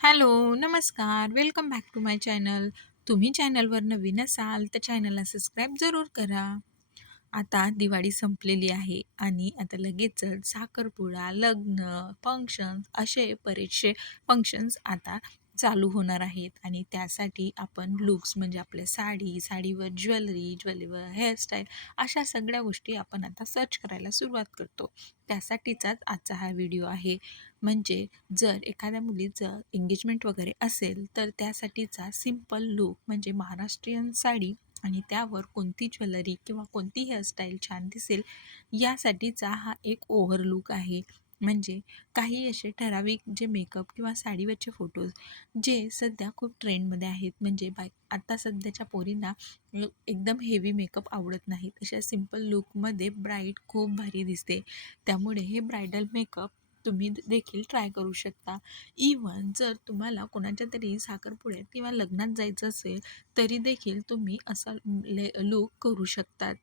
Hello, नमस्कार. Welcome back to my channel. तुम्ही चॅनलवर नवीन असाल तर चॅनलला सबस्क्राईब जरूर करा. आता दिवाळी संपलेली आहे आणि आता लगेचच साखरपुडा, लग्न, फंक्शन्स असे बरेचसे फंक्शन्स आता चालू होणार आहेत आणि त्यासाठी आपण लुक्स म्हणजे आपल्या साडी, साडीवर ज्वेलरी, ज्वेलरीवर हेअरस्टाईल अशा सगळ्या गोष्टी आपण आता सर्च करायला सुरुवात करतो. त्यासाठीचाच आजचा हा व्हिडिओ आहे. म्हणजे जर एखाद्या मुलीचं एंगेजमेंट वगैरे असेल तर त्यासाठीचा सिंपल लूक म्हणजे महाराष्ट्रीयन साडी आणि त्यावर कोणती ज्वेलरी किंवा कोणती हेअरस्टाईल छान दिसेल यासाठीचा हा एक ओव्हर लुक आहे. म्हणजे काही असे ठराविक जे मेकअप किंवा साडीवरचे फोटोज जे सध्या खूप ट्रेंडमध्ये आहेत. म्हणजे बाय आत्ता सध्याच्या पोरींना एकदम हेवी मेकअप आवडत नाहीत. अशा सिंपल लूकमध्ये ब्राईट खूप भारी दिसते. त्यामुळे हे ब्रायडल मेकअप तुम्ही देखील ट्राय करू शकता. इवन जर तुम्हाला कोणाच्या तरी साखरपुड्यात किंवा लग्नात जायचं असेल तरी देखील तुम्ही असा ले लूक करू शकतात.